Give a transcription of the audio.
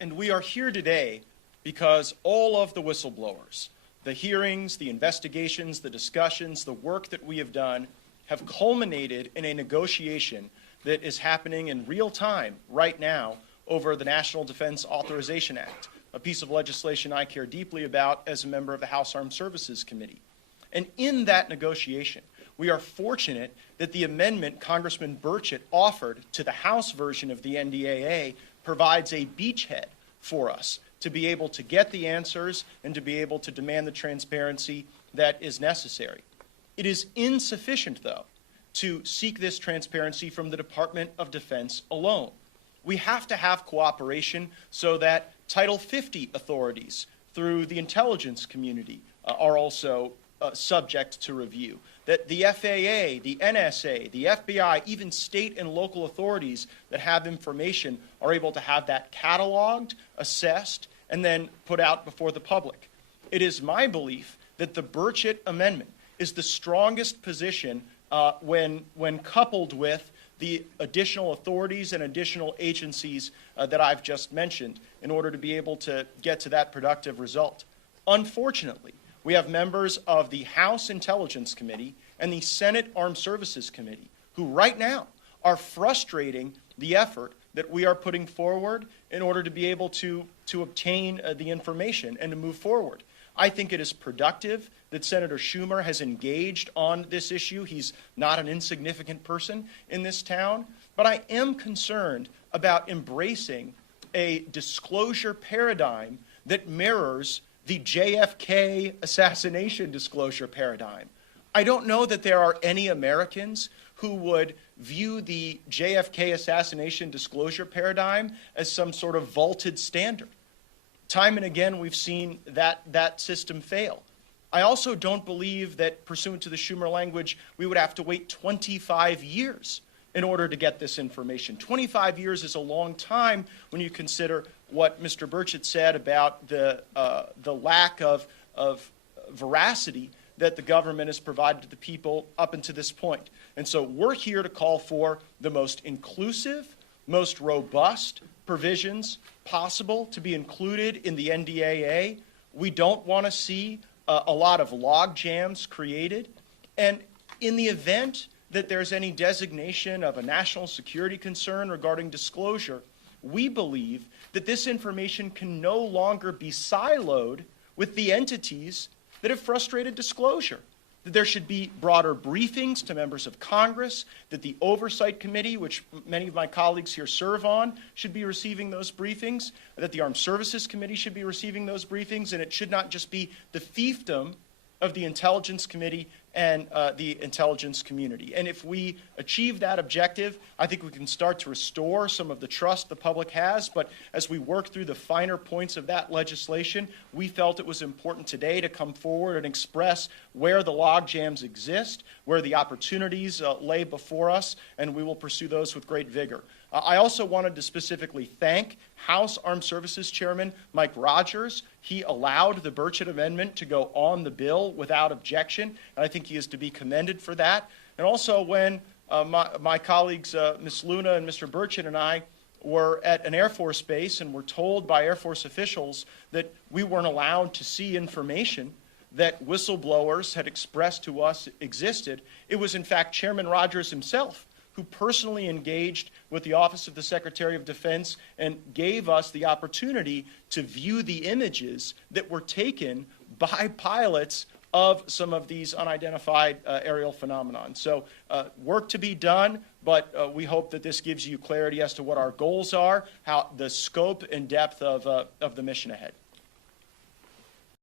And we are here today because all of the whistleblowers, the hearings, the investigations, the discussions, the work that we have done have culminated in a negotiation that is happening in real time right now over the National Defense Authorization Act, a piece of legislation I care deeply about as a member of the House Armed Services Committee. And in that negotiation, we are fortunate that the amendment Congressman Burchett offered to the House version of the NDAA provides a beachhead for us to be able to get the answers and to be able to demand the transparency that is necessary. It is insufficient, though, to seek this transparency from the Department of Defense alone. We have to have cooperation so that Title 50 authorities through the intelligence community are also subject to review, that the FAA, the NSA, the FBI, even state and local authorities that have information are able to have that cataloged, assessed, and then put out before the public. It is my belief that the Burchett Amendment is the strongest position when coupled with the additional authorities and additional agencies that I've just mentioned in order to be able to get to that productive result. Unfortunately, we have members of the House Intelligence Committee and the Senate Armed Services Committee who right now are frustrating the effort that we are putting forward in order to be able to obtain the information and to move forward. I think it is productive that Senator Schumer has engaged on this issue. He's not an insignificant person in this town, but I am concerned about embracing a disclosure paradigm that mirrors the JFK assassination disclosure paradigm. I don't know that there are any Americans who would view the JFK assassination disclosure paradigm as some sort of vaulted standard. Time and again, we've seen that system fail. I also don't believe that, pursuant to the Schumer language, we would have to wait 25 years in order to get this information. 25 years is a long time when you consider what Mr. Burchett said about the lack of veracity that the government has provided to the people up until this point. And so we're here to call for the most inclusive, most robust provisions possible to be included in the NDAA. We don't want to see a lot of log jams created. And in the event that there's any designation of a national security concern regarding disclosure, we believe that this information can no longer be siloed with the entities that have frustrated disclosure. That there should be broader briefings to members of Congress, that the Oversight Committee, which many of my colleagues here serve on, should be receiving those briefings, that the Armed Services Committee should be receiving those briefings, and it should not just be the fiefdom of the Intelligence Committee and the intelligence community. And if we achieve that objective, I think we can start to restore some of the trust the public has. But as we work through the finer points of that legislation, we felt it was important today to come forward and express where the log jams exist, where the opportunities lay before us, and we will pursue those with great vigor. I also wanted to specifically thank House Armed Services Chairman Mike Rogers. He allowed the Burchett Amendment to go on the bill without objection, and I think he is to be commended for that. And also when my colleagues, Ms. Luna and Mr. Burchett and I, were at an Air Force base and were told by Air Force officials that we weren't allowed to see information that whistleblowers had expressed to us existed, it was in fact Chairman Rogers himself who personally engaged with the Office of the Secretary of Defense and gave us the opportunity to view the images that were taken by pilots of some of these unidentified aerial phenomenon. So work to be done, but we hope that this gives you clarity as to what our goals are, how the scope and depth of the mission ahead.